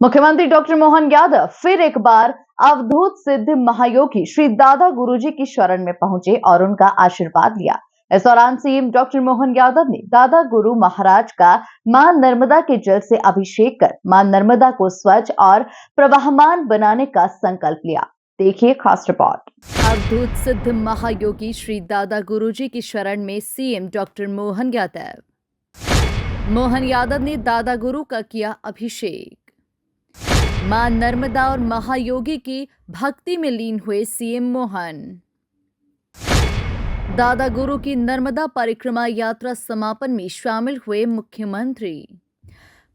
मुख्यमंत्री डॉक्टर मोहन यादव फिर एक बार अवधूत सिद्ध महायोगी श्री दादा गुरुजी की शरण में पहुंचे और उनका आशीर्वाद लिया। इस दौरान सीएम डॉक्टर मोहन यादव ने दादा गुरु महाराज का मां नर्मदा के जल से अभिषेक कर मां नर्मदा को स्वच्छ और प्रवाहमान बनाने का संकल्प लिया। देखिए खास रिपोर्ट। अवधूत सिद्ध महायोगी श्री दादा गुरुजी की शरण में सीएम डॉक्टर मोहन यादव ने दादा गुरु का किया अभिषेक। मां नर्मदा और महायोगी की भक्ति में लीन हुए सीएम मोहन। दादा गुरु की नर्मदा परिक्रमा यात्रा समापन में शामिल हुए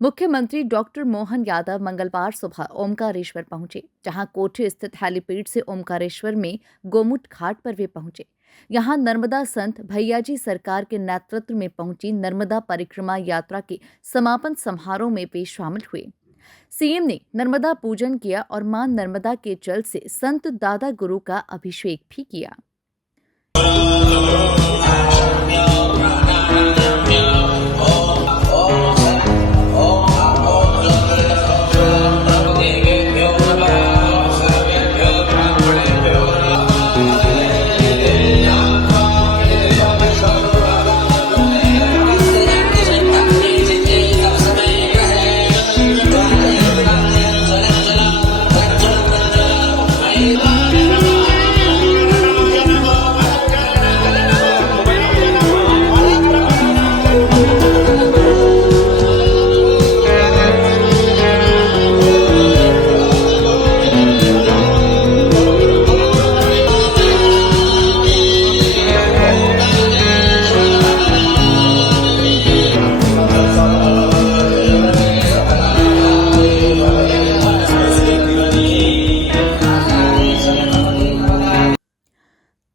मुख्यमंत्री डॉक्टर मोहन यादव मंगलवार सुबह ओमकारेश्वर पहुंचे, जहां कोठी स्थित हेलीपैड से ओमकारेश्वर में गोमुट घाट पर वे पहुंचे। यहां नर्मदा संत भैयाजी सरकार के नेतृत्व में पहुंची नर्मदा परिक्रमा यात्रा के समापन समारोह में वे शामिल हुए। सीएम ने नर्मदा पूजन किया और मां नर्मदा के जल से संत दादा गुरु का अभिषेक भी किया।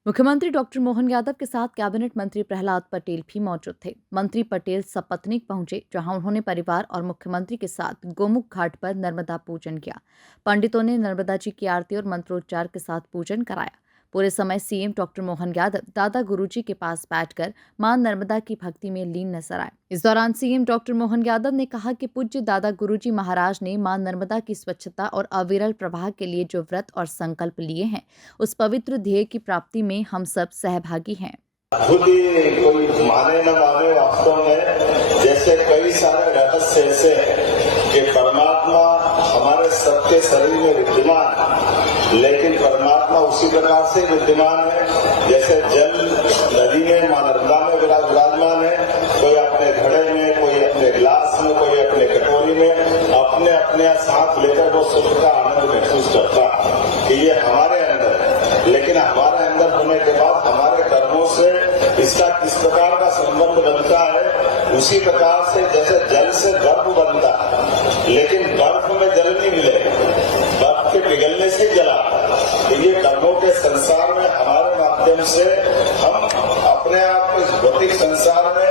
मुख्यमंत्री डॉक्टर मोहन यादव के साथ कैबिनेट मंत्री प्रहलाद पटेल भी मौजूद थे। मंत्री पटेल सपत्नीक पहुंचे, जहां उन्होंने परिवार और मुख्यमंत्री के साथ गोमुख घाट पर नर्मदा पूजन किया। पंडितों ने नर्मदा जी की आरती और मंत्रोच्चार के साथ पूजन कराया। पूरे समय सीएम डॉक्टर मोहन यादव दादा गुरुजी के पास बैठकर मां नर्मदा की भक्ति में लीन नजर आए। इस दौरान सीएम डॉक्टर मोहन यादव ने कहा कि पूज्य दादा गुरुजी महाराज ने मां नर्मदा की स्वच्छता और अविरल प्रवाह के लिए जो व्रत और संकल्प लिए हैं, उस पवित्र ध्येय की प्राप्ति में हम सब सहभागी हैं। कोई माने न माने, वास्तव में जैसे कई सारे रहस्य ऐसे कि परमात्मा हमारे सबके शरीर में विद्यमान, लेकिन परमात्मा उसी प्रकार से विद्यमान है जैसे जल नदी में मां नर्मदा में विराजमान है। कोई अपने घड़े में, कोई अपने गिलास में, कोई अपने कटोरी में अपने अपने साथ लेकर वो सुख का आनंद महसूस करता कि ये हमारे अंदर है। लेकिन हमारे अंदर होने के बाद हमारे कर्मों से इसका किस प्रकार का संबंध बनता है, उसी प्रकार से जैसे जल से बर्फ बनता है, लेकिन बर्फ में जल नहीं मिलेगा, बर्फ के पिघलने से जल आता है। तो ये कर्मों के संसार में हमारे माध्यम से हम अपने आप को इस भौतिक संसार में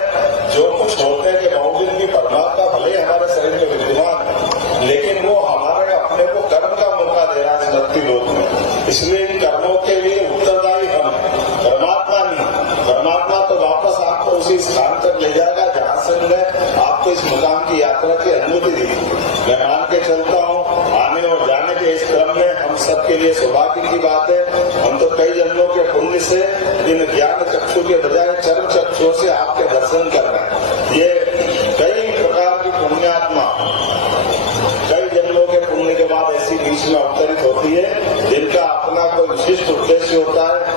जो कुछ होते हैं कि बावजूद भी परमात्मा भले हमारे शरीर में विद्यमान है, लेकिन वो हमारे अपने को कर्म का मौका दे रहा है मृत्यु लोक में। इसलिए इन कर्मों के लिए उत्तरदायी हम हैं, परमात्मा नहीं। परमात्मा तो वापस आपको उसी स्थान तक ले जाएगा जहां से उन्होंने आपको इस मुकाम की यात्रा की अनुमति दी। मैं मान के चलता हूँ, आने और जाने के इस क्रम में हम सबके लिए सौभाग्य की बात है। हम तो कई जन्मों के पुण्य से इन ज्ञान चक्षु के बजाय चर्म चक्षुओं से आपके दर्शन कर रहे हैं। ये कई प्रकार की पुण्यात्मा कई जन्मों के पुण्य के बाद ऐसी बीच में अवतरित होती है जिनका अपना कोई विशिष्ट उद्देश्य होता है।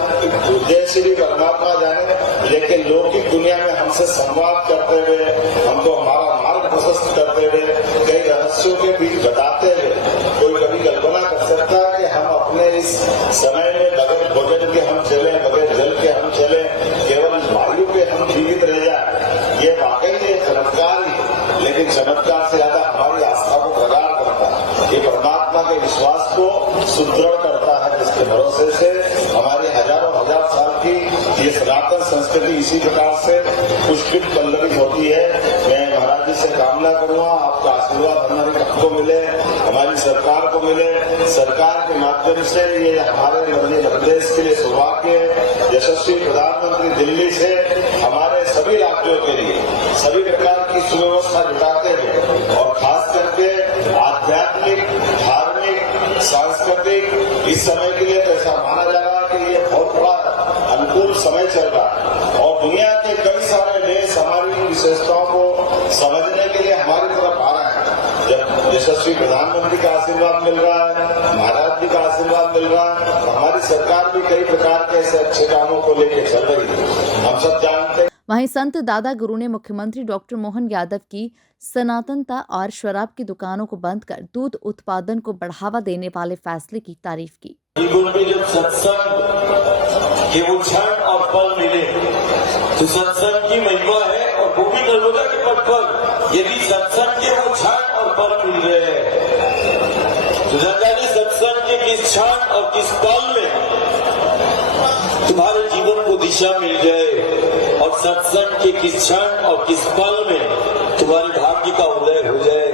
उद्देश्य भी परमात्मा जाने, लेकिन लौकिक दुनिया में हमसे संवाद करते हुए, हमको हमारा मार्ग प्रशस्त करते हुए, कई रहस्यों के बीच बताते हुए कोई कभी कल्पना कर सकता है कि हम अपने इस समय में बगैर भोजन के हम चले, बगैर जल के हम चले, केवल वायु पे हम जीवित रह जाए। ये वाकई एक चमत्कार ही, लेकिन चमत्कार से ज्यादा हमारी आस्था को प्रगाढ़ करता है। ये परमात्मा के विश्वास को सुदृढ़ करता है, जिसके भरोसे से हमारी हजारों हजार साल की ये सनातन संस्कृति इसी प्रकार से पुष्पित पल्लवित होती है। मैं महाराज जी से कामना करूंगा आपका आशीर्वाद हमारे सबको मिले, हमारी सरकार को मिले। सरकार के माध्यम से ये हमारे मध्य प्रदेश के लिए सौभाग्य है। यशस्वी प्रधानमंत्री दिल्ली से हमारे सभी राज्यों के लिए सभी प्रकार की सुव्यवस्था जुटाते हुए और खास करके आध्यात्मिक, धार्मिक, सांस्कृतिक इस समय के लिए तो ऐसा माना जा रहा है कि ये बहुत बड़ा अनुकूल समय चल रहा है और दुनिया के कई सारे देश हमारी विशेषताओं को समझने के लिए हमारी तरफ आ रहे हैं। जब यशस्वी प्रधानमंत्री का आशीर्वाद मिल रहा है, महाराज जी का आशीर्वाद मिल रहा है, तो हमारी सरकार भी कई प्रकार के ऐसे अच्छे कामों को लेकर चल रही है। हम सब जानते हैं। वहीं संत दादा गुरु ने मुख्यमंत्री डॉक्टर मोहन यादव की सनातनता और शराब की दुकानों को बंद कर दूध उत्पादन को बढ़ावा देने वाले फैसले की तारीफ की। जीवन में जब सत्संग के वो क्षण और पल मिले तो सत्संग की महिमा है और वो भी नर्मदा के पथ पर यदि सत्संग के वो क्षण और पल मिल रहे हैं तो जाने सत्संग के किस क्षण और किस पल में तुम्हारे जीवन को दिशा मिल जाए और सत्संग के किस क्षण और किस पल में तुम्हारे भाग्य का उदय हो जाए।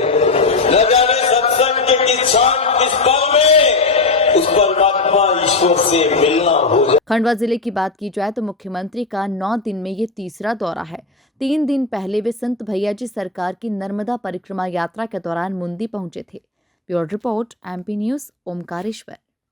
न जाने सत्संग के किस क्षण किस पल में उस परमात्मा ईश्वर से मिलना हो जाए। खंडवा जिले की बात की जाए तो मुख्यमंत्री का 9 दिन में ये तीसरा दौरा है। 3 दिन पहले वे संत भैयाजी सरकार की नर्मदा परिक्रमा यात्रा के दौरान मुंदी पहुंचे थे। Bureau report, MP news, Omkareshwar.